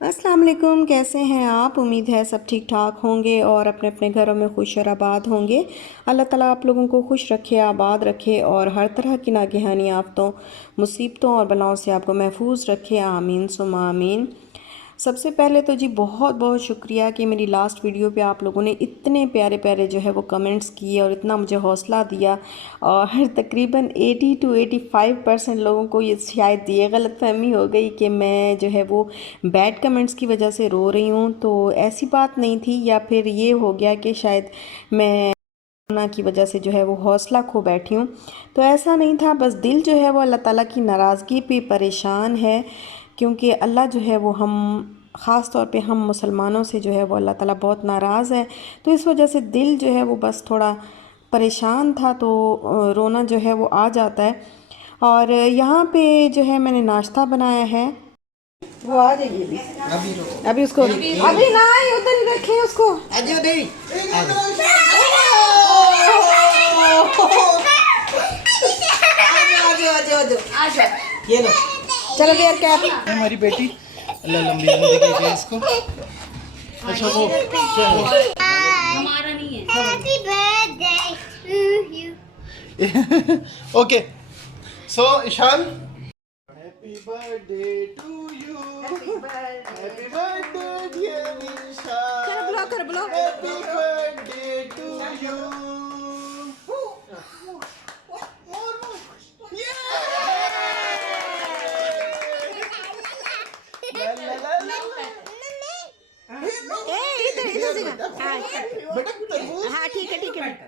अस्सलाम वालेकुम, कैसे हैं आप। उम्मीद है सब ठीक ठाक होंगे और अपने अपने घरों में खुश और आबाद होंगे। अल्लाह ताला आप लोगों को खुश रखे, आबाद रखे और हर तरह की नागहानी आफतों, मुसीबतों और बलाओं से आपको महफूज रखे। आमीन सुम्मा आमीन। सबसे पहले तो जी बहुत बहुत शुक्रिया कि मेरी लास्ट वीडियो पे आप लोगों ने इतने प्यारे प्यारे जो है वो कमेंट्स किए और इतना मुझे हौसला दिया। और तकरीबन 80 to 85% लोगों को ये शायद ये गलतफहमी हो गई कि मैं जो है वो बैड कमेंट्स की वजह से रो रही हूँ, तो ऐसी बात नहीं थी। या फिर ये हो गया कि शायद मैं कोरोना की वजह से जो है वो हौसला खो बैठी हूँ, तो ऐसा नहीं था। बस दिल जो है वो अल्लाह ताला की नाराज़गी पे परेशान है, क्योंकि अल्लाह जो है वो हम ख़ास तौर पे हम मुसलमानों से जो है वो अल्लाह ताला बहुत नाराज़ है। तो इस वजह से दिल जो है वो बस थोड़ा परेशान था, तो रोना जो है वो आ जाता है। और यहाँ पे जो है मैंने नाश्ता बनाया है। वो आ जाएगी अभी। अभी उसको अभी ना उधर ही रखे उसको। ये लो, चलो देर कैप। हमारी बेटी, अल्लाह लंबी जिंदगी दे इसको। अच्छा वो हमारा नहीं है। Happy birthday to you. Okay, so Ishaan, happy birthday to you, happy birthday dear Ishaan, कर बुलाओ। Happy birthday to you. हाँ ठीक है। क्लैपिंग।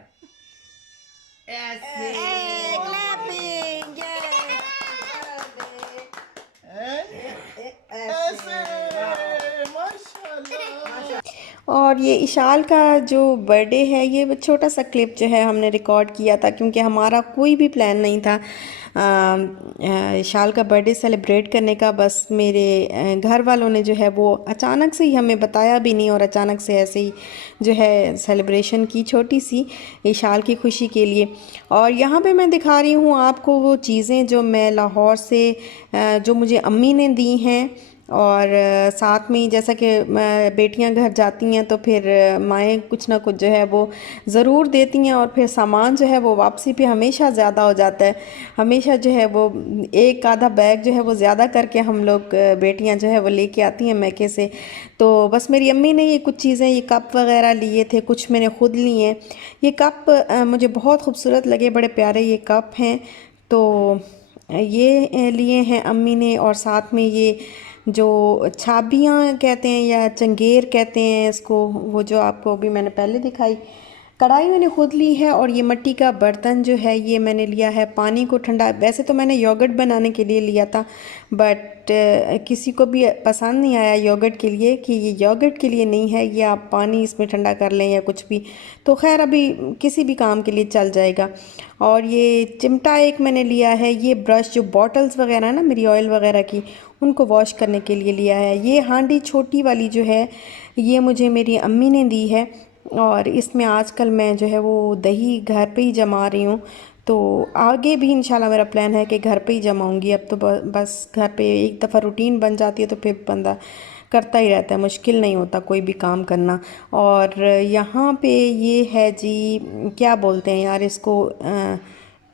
और ये इशाल का जो बर्थडे है, ये छोटा सा क्लिप जो है हमने रिकॉर्ड किया था, क्योंकि हमारा कोई भी प्लान नहीं था इशाल का बर्थडे सेलिब्रेट करने का। बस मेरे घर वालों ने जो है वो अचानक से ही, हमें बताया भी नहीं, और अचानक से ऐसे ही जो है सेलिब्रेशन की छोटी सी इशाल की खुशी के लिए। और यहाँ पे मैं दिखा रही हूँ आपको वो चीज़ें जो मैं लाहौर से जो मुझे अम्मी ने दी हैं। और साथ में जैसा कि बेटियां घर जाती हैं तो फिर माएँ कुछ ना कुछ जो है वो ज़रूर देती हैं, और फिर सामान जो है वो वापसी पे हमेशा ज़्यादा हो जाता है। हमेशा जो है वो एक आधा बैग जो है वो ज़्यादा करके हम लोग बेटियां जो है वो लेके आती हैं मैके से। तो बस मेरी अम्मी ने ये कुछ चीज़ें, ये कप वगैरह लिए थे, कुछ मैंने ख़ुद लिए हैं। ये कप मुझे बहुत खूबसूरत लगे, बड़े प्यारे ये कप हैं, तो ये लिए हैं अम्मी ने। और साथ में ये जो छाबियाँ कहते हैं या चंगेर कहते हैं इसको, वो जो आपको अभी मैंने पहले दिखाई, कढ़ाई मैंने खुद ली है। और ये मिट्टी का बर्तन जो है ये मैंने लिया है पानी को ठंडा, वैसे तो मैंने योगर्ट बनाने के लिए लिया था, बट किसी को भी पसंद नहीं आया योगर्ट के लिए कि ये योगर्ट के लिए नहीं है, ये आप पानी इसमें ठंडा कर लें या कुछ भी, तो खैर अभी किसी भी काम के लिए चल जाएगा। और ये चिमटा एक मैंने लिया है। ये ब्रश जो बॉटल्स वगैरह है ना मेरी ऑयल वगैरह की, उनको वॉश करने के लिए लिया है। ये हांडी छोटी वाली जो है ये मुझे मेरी अम्मी ने दी है, और इसमें आजकल मैं जो है वो दही घर पे ही जमा रही हूँ। तो आगे भी इंशाल्लाह मेरा प्लान है कि घर पे ही जमाऊँगी। अब तो बस घर पे एक दफ़ा रूटीन बन जाती है तो फिर बंदा करता ही रहता है, मुश्किल नहीं होता कोई भी काम करना। और यहाँ पे ये है जी, क्या बोलते हैं यार इसको,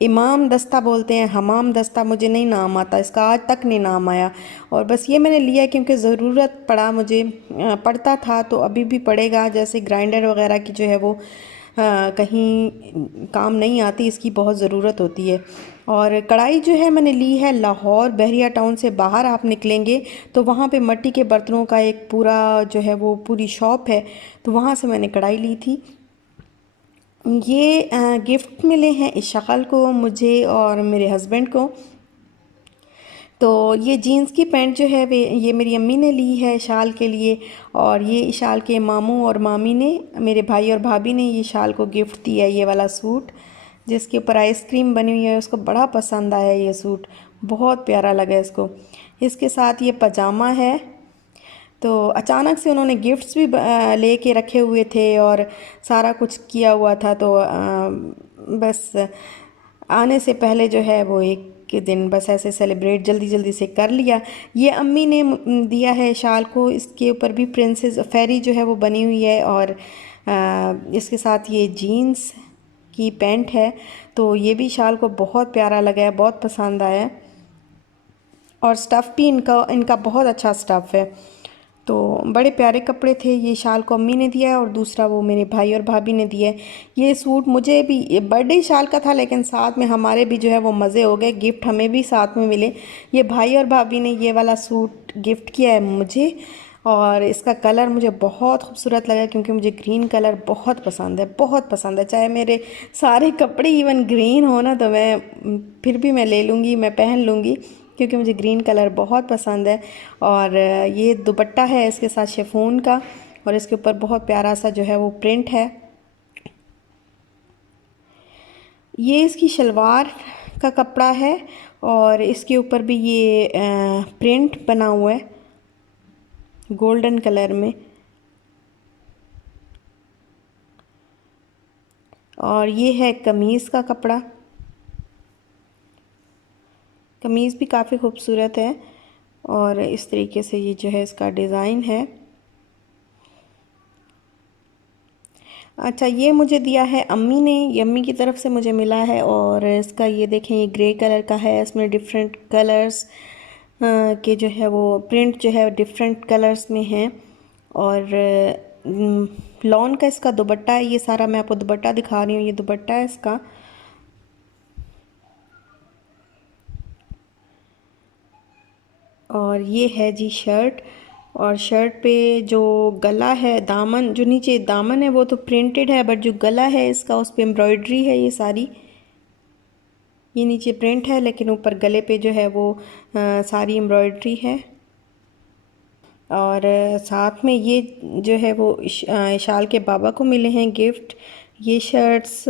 इमाम दस्ता बोलते हैं, हमाम दस्ता, मुझे नहीं नाम आता इसका, आज तक नहीं नाम आया। और बस ये मैंने लिया क्योंकि ज़रूरत पड़ा मुझे, पड़ता था तो अभी भी पड़ेगा। जैसे ग्राइंडर वगैरह की जो है वो कहीं काम नहीं आती, इसकी बहुत ज़रूरत होती है। और कढ़ाई जो है मैंने ली है लाहौर बहरिया टाउन से बाहर आप निकलेंगे तो वहाँ पे मिट्टी के बर्तनों का एक पूरा जो है वो पूरी शॉप है, तो वहाँ से मैंने कढ़ाई ली थी। ये गिफ्ट मिले हैं इशाल को, मुझे और मेरे हस्बैंड को। तो ये जीन्स की पैंट जो है वे ये मेरी अम्मी ने ली है शाल के लिए, और ये इशाल के मामू और मामी ने, मेरे भाई और भाभी ने ये शाल को गिफ्ट दिया है। ये वाला सूट जिसके ऊपर आइसक्रीम बनी हुई है, उसको बड़ा पसंद आया ये सूट, बहुत प्यारा लगा इसको। इसके साथ ये पजामा है। तो अचानक से उन्होंने गिफ्ट्स भी लेके रखे हुए थे और सारा कुछ किया हुआ था, तो बस आने से पहले जो है वो एक के दिन बस ऐसे सेलिब्रेट जल्दी जल्दी से कर लिया। ये अम्मी ने दिया है शाल को, इसके ऊपर भी प्रिंसेस फेरी जो है वो बनी हुई है, और इसके साथ ये जीन्स की पैंट है। तो ये भी शाल को बहुत प्यारा लगा है, बहुत पसंद आया है, और स्टफ़ भी इनका बहुत अच्छा स्टफ़ है। तो बड़े प्यारे कपड़े थे। ये शाल को अम्मी ने दिया है और दूसरा वो मेरे भाई और भाभी ने दिया है। ये सूट मुझे भी ये बर्थडे शाल का था, लेकिन साथ में हमारे भी जो है वो मज़े हो गए, गिफ्ट हमें भी साथ में मिले। ये भाई और भाभी ने ये वाला सूट गिफ्ट किया है मुझे, और इसका कलर मुझे बहुत खूबसूरत लगा, क्योंकि मुझे ग्रीन कलर बहुत पसंद है, बहुत पसंद है। चाहे मेरे सारे कपड़े इवन ग्रीन हो ना, तो मैं फिर भी मैं ले लूँगी, मैं पहन लूँगी, क्योंकि मुझे ग्रीन कलर बहुत पसंद है। और ये दुपट्टा है इसके साथ शिफॉन का, और इसके ऊपर बहुत प्यारा सा जो है वो प्रिंट है। ये इसकी शलवार का कपड़ा है, और इसके ऊपर भी ये प्रिंट बना हुआ है गोल्डन कलर में। और ये है कमीज़ का कपड़ा, कमीज़ भी काफ़ी खूबसूरत है, और इस तरीके से ये जो है इसका डिज़ाइन है। अच्छा, ये मुझे दिया है अम्मी ने, ये अम्मी की तरफ से मुझे मिला है, और इसका ये देखें, ये ग्रे कलर का है। इसमें डिफरेंट कलर्स के जो है वो प्रिंट जो है डिफरेंट कलर्स में हैं, और लॉन का इसका दुपट्टा है। ये सारा मैं आपको दुपट्टा दिखा रही हूँ, ये दुपट्टा है इसका। और ये है जी शर्ट, और शर्ट पे जो गला है, दामन जो नीचे दामन है वो तो प्रिंटेड है, बट जो गला है इसका उस पर एम्ब्रॉयडरी है। ये सारी, ये नीचे प्रिंट है, लेकिन ऊपर गले पे जो है वो सारी एम्ब्रॉयडरी है। और साथ में ये जो है वो शाल के बाबा को मिले हैं गिफ्ट। ये शर्ट्स,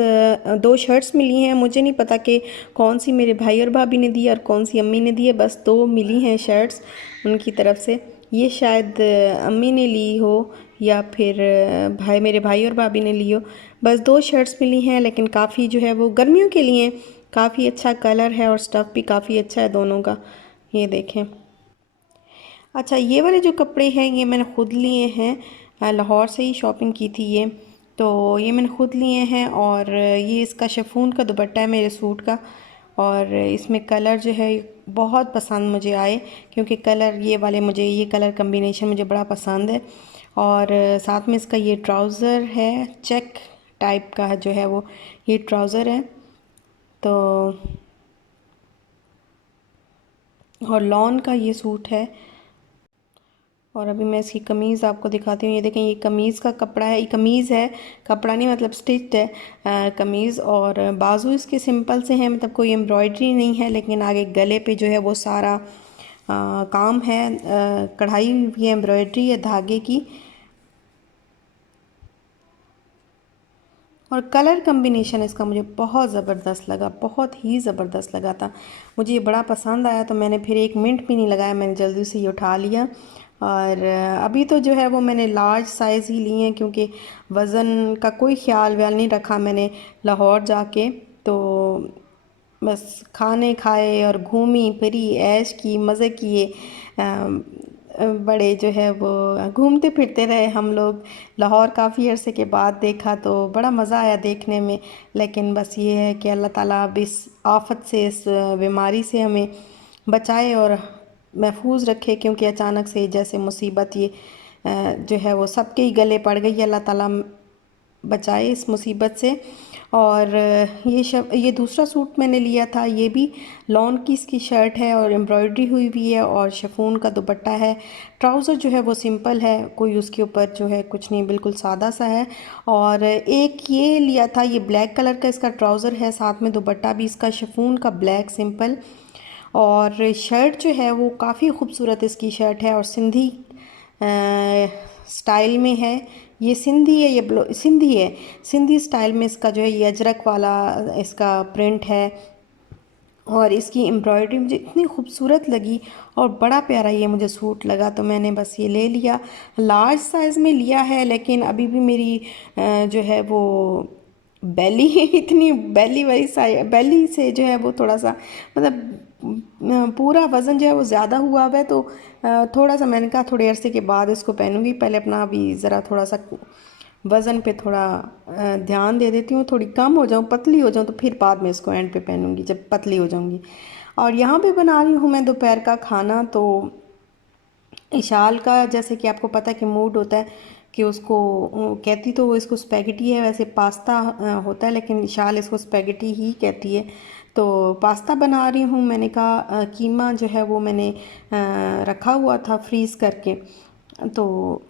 दो शर्ट्स मिली हैं। मुझे नहीं पता कि कौन सी मेरे भाई और भाभी ने दी और कौन सी अम्मी ने दी है, बस दो मिली हैं शर्ट्स उनकी तरफ से। ये शायद अम्मी ने ली हो, या फिर मेरे भाई और भाभी ने ली हो। बस दो शर्ट्स मिली हैं, लेकिन काफ़ी जो है वो गर्मियों के लिए काफ़ी अच्छा कलर है, और स्टफ़ भी काफ़ी अच्छा है दोनों का। ये देखें। अच्छा, ये वाले जो कपड़े हैं ये मैंने ख़ुद लिए हैं, लाहौर से ही शॉपिंग की थी ये, तो ये मैंने ख़ुद लिए हैं। और ये इसका शिफॉन का दुपट्टा है मेरे सूट का, और इसमें कलर जो है बहुत पसंद मुझे आए, क्योंकि कलर ये वाले मुझे, ये कलर कम्बिनेशन मुझे बड़ा पसंद है। और साथ में इसका ये ट्राउज़र है, चेक टाइप का जो है वो ये ट्राउज़र है। तो और लॉन का ये सूट है। और अभी मैं इसकी कमीज़ आपको दिखाती हूँ। ये देखें, ये कमीज़ का कपड़ा है, ये कमीज़ है, कपड़ा नहीं मतलब स्टिच्ड है कमीज़। और बाजू इसके सिंपल से हैं, मतलब कोई एम्ब्रॉयडरी नहीं है, लेकिन आगे गले पे जो है वो सारा काम है, कढ़ाई हुई है, एम्ब्रॉयडरी है धागे की। और कलर कम्बिनेशन इसका मुझे बहुत ज़बरदस्त लगा, बहुत ही ज़बरदस्त लगा था। मुझे ये बड़ा पसंद आया, तो मैंने फिर एक मिनट भी नहीं लगाया, मैंने जल्दी से ये उठा लिया। और अभी तो जो है वो मैंने लार्ज साइज़ ही लिए हैं, क्योंकि वज़न का कोई ख्याल व्याल नहीं रखा मैंने लाहौर जाके। तो बस खाने खाए और घूमी फिरी, ऐश की, मज़े किए, बड़े जो है वो घूमते फिरते रहे हम लोग। लाहौर काफ़ी अरसे के बाद देखा, तो बड़ा मज़ा आया देखने में। लेकिन बस ये है कि अल्लाह ताला अब इस आफत से, इस बीमारी से हमें बचाए और महफूज रखे, क्योंकि अचानक से जैसे मुसीबत ये जो है वो सबके ही गले पड़ गई। अल्लाह ताला बचाए इस मुसीबत से। और ये दूसरा सूट मैंने लिया था, ये भी लॉन की इसकी शर्ट है, और एम्ब्रॉयडरी हुई हुई है, और शिफॉन का दुपट्टा है। ट्राउज़र जो है वो सिंपल है, कोई उसके ऊपर जो है कुछ नहीं, बिल्कुल सादा सा है। और एक ये लिया था, ये ब्लैक कलर का इसका ट्राउज़र है, साथ में दुपट्टा भी इसका शिफॉन का ब्लैक सिंपल। और शर्ट जो है वो काफ़ी खूबसूरत इसकी शर्ट है, और सिंधी स्टाइल में है। ये सिंधी है, ये सिंधी है, सिंधी स्टाइल में इसका जो है ये अजरक वाला इसका प्रिंट है। और इसकी एम्ब्रॉयडरी मुझे इतनी खूबसूरत लगी, और बड़ा प्यारा ये मुझे सूट लगा, तो मैंने बस ये ले लिया। लार्ज साइज़ में लिया है, लेकिन अभी भी मेरी जो है वो बेली इतनी बेली वाली बेली से जो है वो थोड़ा सा मतलब पूरा वज़न जो है वो ज़्यादा हुआ हुआ है, तो थोड़ा सा मैंने कहा थोड़े अरसे के बाद इसको पहनूंगी, पहले अपना अभी ज़रा थोड़ा सा वज़न पे थोड़ा ध्यान दे देती हूँ, थोड़ी कम हो जाऊँ, पतली हो जाऊँ, तो फिर बाद में इसको एंड पे पहनूंगी जब पतली हो जाऊँगी। और यहाँ पे बना रही हूँ मैं दोपहर का खाना। तो इशाल का जैसे कि आपको पता है कि मूड होता है कि उसको कहती तो वो इसको स्पेगेटी है, वैसे पास्ता होता है, लेकिन इशाल इसको स्पेगेटी ही कहती है। तो पास्ता बना रही हूँ। मैंने कहा कीमा जो है वो मैंने रखा हुआ था फ्रीज़ करके, तो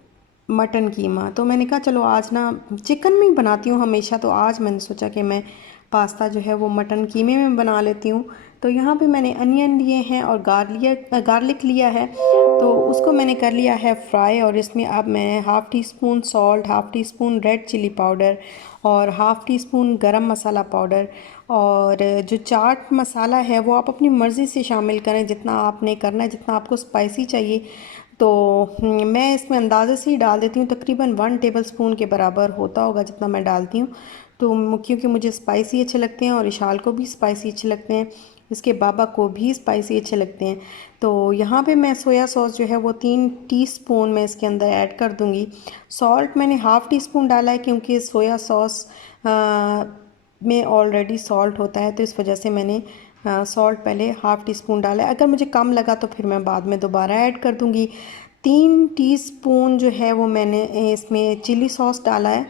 मटन कीमा, तो मैंने कहा चलो आज ना चिकन में ही बनाती हूँ हमेशा, तो आज मैंने सोचा कि मैं पास्ता जो है वो मटन कीमे में बना लेती हूँ। तो यहाँ पे मैंने अनियन लिए हैं और गार्लिक लिया है, तो उसको मैंने कर लिया है फ्राई। और इसमें अब मैं half teaspoon salt, half teaspoon red chilli powder और half teaspoon garam masala powder, और जो चाट मसाला है वो आप अपनी मर्ज़ी से शामिल करें, जितना आपने करना है, जितना आपको स्पाइसी चाहिए। तो मैं इसमें अंदाज़े से ही डाल देती हूँ, तकरीबन 1 टेबल स्पून के बराबर होता होगा जितना मैं डालती हूँ। तो क्योंकि मुझे स्पाइसी अच्छे लगते हैं और इशाल को भी स्पाइसी अच्छे लगते हैं, इसके बाबा को भी स्पाइसी अच्छे लगते हैं। तो यहाँ पे मैं सोया सॉस जो है वो 3 टीस्पून मैं इसके अंदर ऐड कर दूँगी। सॉल्ट मैंने हाफ़ टी स्पून डाला है, क्योंकि सोया सॉस में ऑलरेडी सॉल्ट होता है, तो इस वजह से मैंने सॉल्ट पहले हाफ़ टी स्पून डाला है। अगर मुझे कम लगा तो फिर मैं बाद में दोबारा ऐड कर दूँगी। 3 टीस्पून जो है वो मैंने इसमें चिली सॉस डाला है,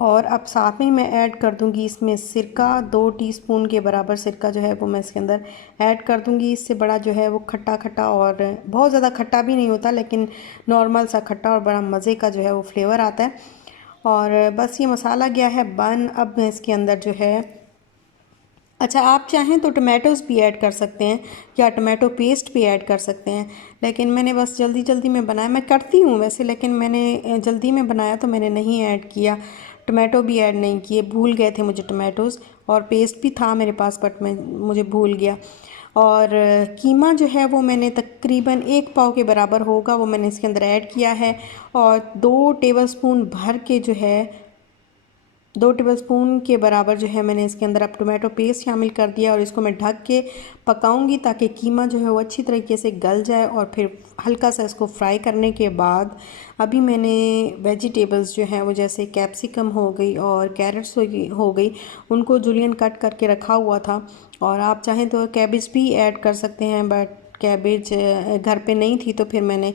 और अब साथ में ही मैं ऐड कर दूंगी इसमें सिरका, 2 टीस्पून के बराबर सिरका जो है वो मैं इसके अंदर ऐड कर दूंगी। इससे बड़ा जो है वो खट्टा खट्टा, और बहुत ज़्यादा खट्टा भी नहीं होता, लेकिन नॉर्मल सा खट्टा और बड़ा मज़े का जो है वो फ्लेवर आता है। और बस ये मसाला गया है बन। अब मैं इसके अंदर जो है, अच्छा आप चाहें तो टमाटोज़ भी ऐड कर सकते हैं या टमाटो पेस्ट भी ऐड कर सकते हैं, लेकिन मैंने बस जल्दी जल्दी में बनाया, मैं करती हूँ वैसे, लेकिन मैंने जल्दी में बनाया तो मैंने नहीं ऐड किया, टमाटो भी ऐड नहीं किए, भूल गए थे मुझे टमाटोज़, और पेस्ट भी था मेरे पास बट मुझे भूल गया। और कीमा जो है वो मैंने तकरीबन 1 पाव के बराबर होगा वो मैंने इसके अंदर ऐड किया है, और 2 टेबलस्पून भर के जो है 2 टेबलस्पून के बराबर जो है मैंने इसके अंदर अब टोमेटो पेस्ट शामिल कर दिया, और इसको मैं ढक के पकाऊंगी ताकि कीमा जो है वो अच्छी तरीके से गल जाए। और फिर हल्का सा इसको फ्राई करने के बाद अभी मैंने वेजिटेबल्स जो हैं वो जैसे कैप्सिकम हो गई और कैरेट्स हो गई, उनको जुलियन कट करके रखा हुआ था। और आप चाहें तो कैबेज भी ऐड कर सकते हैं, बट कैबेज घर पे नहीं थी, तो फिर मैंने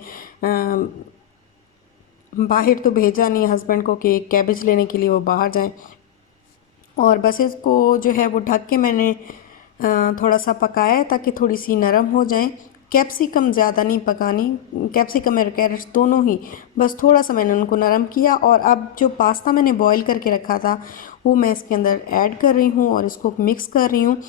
बाहर तो भेजा नहीं हस्बैंड को कि कैबेज लेने के लिए वो बाहर जाएं। और बस इसको जो है वो ढक के मैंने थोड़ा सा पकाया है ताकि थोड़ी सी नरम हो जाएं। कैप्सिकम ज़्यादा नहीं पकानी, कैप्सिकम और कैरेट्स दोनों ही, बस थोड़ा सा मैंने उनको नरम किया। और अब जो पास्ता मैंने बॉईल करके रखा था वो मैं इसके अंदर ऐड कर रही हूँ और इसको मिक्स कर रही हूँ।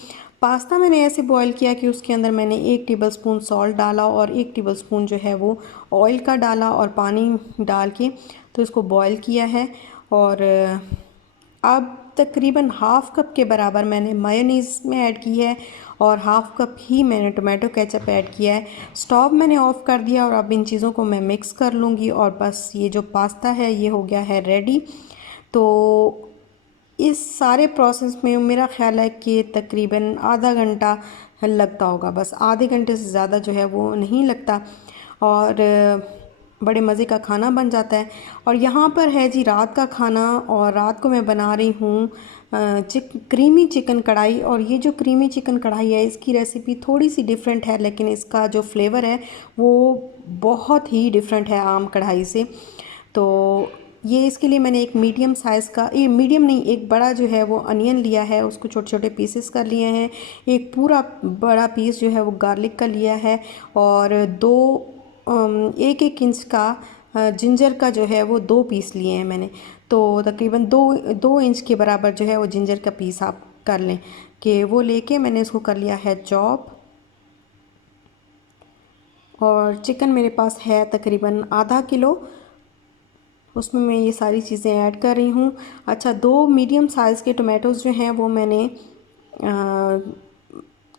पास्ता मैंने ऐसे बॉईल किया कि उसके अंदर मैंने 1 टेबलस्पून सॉल्ट डाला और 1 टेबलस्पून जो है वो ऑयल का डाला, और पानी डाल के तो इसको बॉईल किया है। और अब तकरीबन हाफ़ कप के बराबर मैंने मायोनीज़ में ऐड की है, और हाफ़ कप ही मैंने टोमेटो केचप ऐड किया है। स्टोव मैंने ऑफ़ कर दिया, और अब इन चीज़ों को मैं मिक्स कर लूँगी, और बस ये जो पास्ता है ये हो गया है रेडी। तो इस सारे प्रोसेस में मेरा ख़्याल है कि तकरीबन आधा घंटा लगता होगा, बस आधे घंटे से ज़्यादा जो है वो नहीं लगता, और बड़े मज़े का खाना बन जाता है। और यहाँ पर है जी रात का खाना, और रात को मैं बना रही हूँ क्रीमी चिकन कढ़ाई। और ये जो क्रीमी चिकन कढ़ाई है इसकी रेसिपी थोड़ी सी डिफरेंट है, लेकिन इसका जो फ्लेवर है वो बहुत ही डिफरेंट है आम कढ़ाई से। तो ये इसके लिए मैंने एक मीडियम साइज़ का, ये मीडियम नहीं, एक बड़ा जो है वो अनियन लिया है, उसको छोटे छोटे पीसेस कर लिए हैं। एक पूरा बड़ा पीस जो है वो गार्लिक का लिया है, और 1 इंच का जिंजर का जो है वो 2 पीस लिए हैं मैंने। तो तकरीबन 2 इंच के बराबर जो है वो जिंजर का पीस आप कर लें, कि वो लेके मैंने इसको कर लिया है चॉप। और चिकन मेरे पास है तकरीबन आधा किलो, उसमें मैं ये सारी चीज़ें ऐड कर रही हूँ। अच्छा, 2 मीडियम साइज़ के टोमेटोज़ जो हैं वो मैंने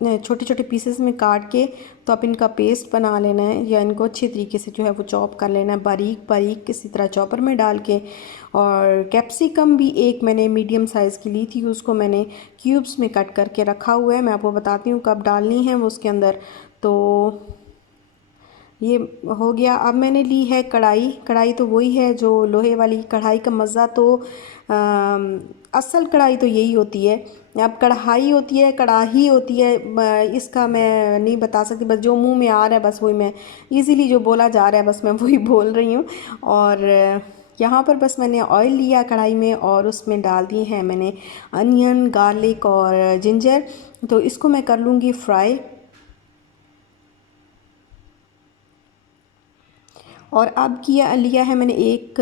छोटे छोटे पीसेस में काट के तो आप इनका पेस्ट बना लेना है, या इनको अच्छे तरीके से जो है वो चॉप कर लेना है बारीक बारीक किसी तरह चॉपर में डाल के। और कैप्सिकम भी एक मैंने मीडियम साइज़ की ली थी, उसको मैंने क्यूब्स में कट करके रखा हुआ है। मैं आपको बताती हूँ कब डालनी है वो उसके अंदर। तो ये हो गया। अब मैंने ली है कढ़ाई। कढ़ाई तो वही है जो लोहे वाली कढ़ाई का मज़ा तो असल कढ़ाई तो यही होती है। अब कढ़ाई होती है, कढ़ाई होती है, इसका मैं नहीं बता सकती, बस जो मुंह में आ रहा है बस वही मैं इजीली जो बोला जा रहा है बस मैं वही बोल रही हूँ। और यहाँ पर बस मैंने ऑयल लिया कढ़ाई में और उसमें डाल दी है मैंने अनियन, गार्लिक और जिंजर। तो इसको मैं कर लूँगी फ्राई। और अब लिया है मैंने एक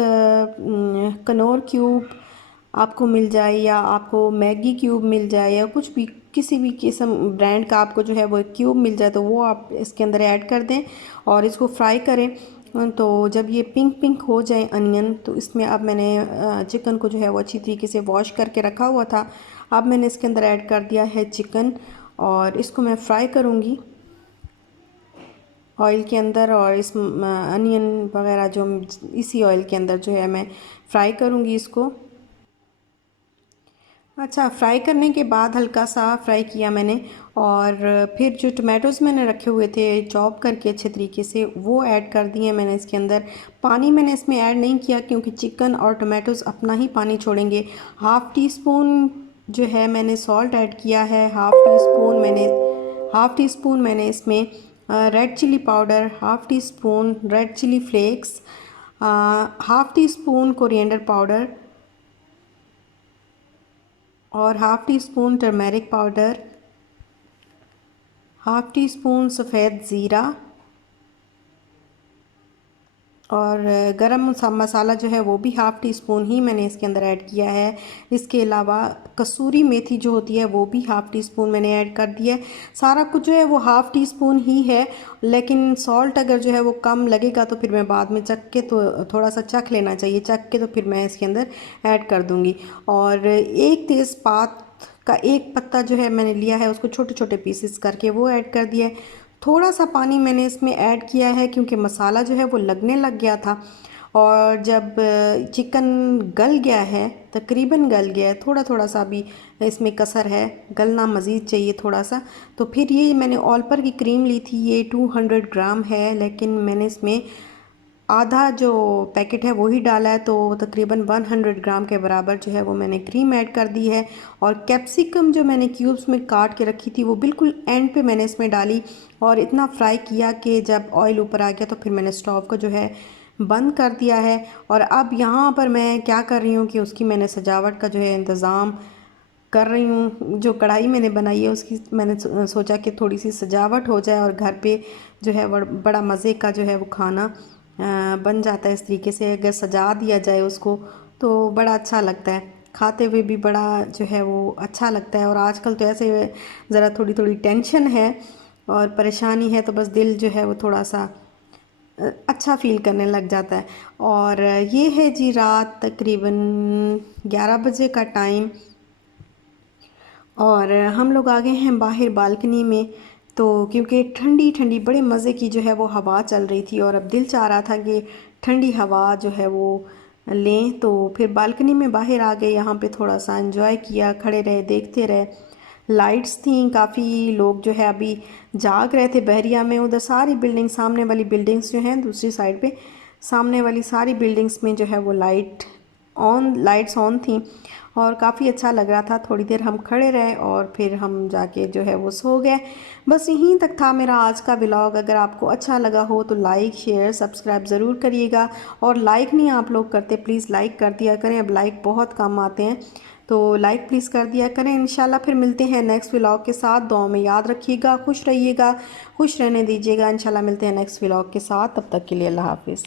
कनौर क्यूब, आपको मिल जाए या आपको मैगी क्यूब मिल जाए या कुछ भी किसी भी किस्म ब्रांड का आपको जो है वो क्यूब मिल जाए तो वो आप इसके अंदर ऐड कर दें और इसको फ्राई करें। तो जब ये पिंक पिंक हो जाए अनियन, तो इसमें अब मैंने चिकन को जो है वो अच्छी तरीके से वॉश करके रखा हुआ था, अब मैंने इसके अंदर ऐड कर दिया है चिकन और इसको मैं फ्राई करूँगी ऑयल के अंदर। और इस अनियन वगैरह जो इसी ऑयल के अंदर जो है मैं फ्राई करूँगी इसको। अच्छा, फ्राई करने के बाद हल्का सा फ्राई किया मैंने और फिर जो टमाटोज़ मैंने रखे हुए थे चॉप करके अच्छे तरीके से वो ऐड कर दिए मैंने इसके अंदर। पानी मैंने इसमें ऐड नहीं किया क्योंकि चिकन और टमाटोज़ अपना ही पानी छोड़ेंगे। हाफ़ टी स्पून जो है मैंने सॉल्ट ऐड किया है, हाफ़ टी स्पून मैंने इसमें red chilli powder, half teaspoon red chilli flakes, half teaspoon coriander powder और half teaspoon turmeric powder, half teaspoon सफ़ेद ज़ीरा और गरम मसाला जो है वो भी हाफ़ टी स्पून ही मैंने इसके अंदर ऐड किया है। इसके अलावा कसूरी मेथी जो होती है वो भी हाफ़ टी स्पून मैंने ऐड कर दिया है। सारा कुछ जो है वो हाफ़ टी स्पून ही है, लेकिन सॉल्ट अगर जो है वो कम लगेगा तो फिर मैं बाद में चख के तो थोड़ा सा चख लेना चाहिए, चख के तो फिर मैं इसके अंदर ऐड कर दूँगी। और एक तेज़पात का एक पत्ता जो है मैंने लिया है उसको छोटे छोटे पीसेस करके वो ऐड कर दिया है। थोड़ा सा पानी मैंने इसमें ऐड किया है क्योंकि मसाला जो है वो लगने लग गया था और जब चिकन गल गया है, तकरीबन गल गया है, थोड़ा थोड़ा सा भी इसमें कसर है, गलना मज़ीद चाहिए थोड़ा सा। तो फिर ये मैंने ऑलपर की क्रीम ली थी, ये 200 ग्राम है, लेकिन मैंने इसमें आधा जो पैकेट है वही डाला है, तो तकरीबन 100 ग्राम के बराबर जो है वो मैंने क्रीम ऐड कर दी है। और कैप्सिकम जो मैंने क्यूब्स में काट के रखी थी वो बिल्कुल एंड पे मैंने इसमें डाली और इतना फ्राई किया कि जब ऑयल ऊपर आ गया तो फिर मैंने स्टोव को जो है बंद कर दिया है। और अब यहाँ पर मैं क्या कर रही हूँ कि उसकी मैंने सजावट का जो है इंतज़ाम कर रही हूँ। जो कढ़ाई मैंने बनाई है उसकी मैंने सोचा कि थोड़ी सी सजावट हो जाए और घर पे जो है बड़ा मज़े का जो है वो खाना बन जाता है। इस तरीके से अगर सजा दिया जाए उसको तो बड़ा अच्छा लगता है, खाते हुए भी बड़ा जो है वो अच्छा लगता है। और आजकल तो ऐसे ज़रा थोड़ी थोड़ी टेंशन है और परेशानी है तो बस दिल जो है वो थोड़ा सा अच्छा फ़ील करने लग जाता है। और ये है जी रात तकरीबन 11 बजे का टाइम और हम लोग आ गए हैं बाहर बालकनी में। तो क्योंकि ठंडी ठंडी बड़े मज़े की जो है वो हवा चल रही थी और अब दिल चाह रहा था कि ठंडी हवा जो है वो लें, तो फिर बालकनी में बाहर आ गए, यहाँ पे थोड़ा सा एंजॉय किया, खड़े रहे, देखते रहे। लाइट्स थी, काफ़ी लोग जो है अभी जाग रहे थे बहरिया में। उधर सारी बिल्डिंग, सामने वाली बिल्डिंग्स जो हैं दूसरी साइड पे, सामने वाली सारी बिल्डिंग्स में जो है वो लाइट्स ऑन थी और काफ़ी अच्छा लग रहा था। थोड़ी देर हम खड़े रहे और फिर हम जाके जो है वो सो गए। बस यहीं तक था मेरा आज का व्लॉग। अगर आपको अच्छा लगा हो तो लाइक, शेयर, सब्सक्राइब ज़रूर करिएगा। और लाइक नहीं आप लोग करते, प्लीज़ लाइक कर दिया करें, अब लाइक बहुत कम आते हैं, तो लाइक प्लीज़ कर दिया करें। इंशाल्लाह फिर मिलते हैं नेक्स्ट व्लॉग के साथ। दुआ में याद रखिएगा, खुश रहिएगा, खुश रहने दीजिएगा। इंशाल्लाह मिलते हैं नेक्स्ट व्लॉग के साथ, तब तक के लिए अल्लाह हाफिज़।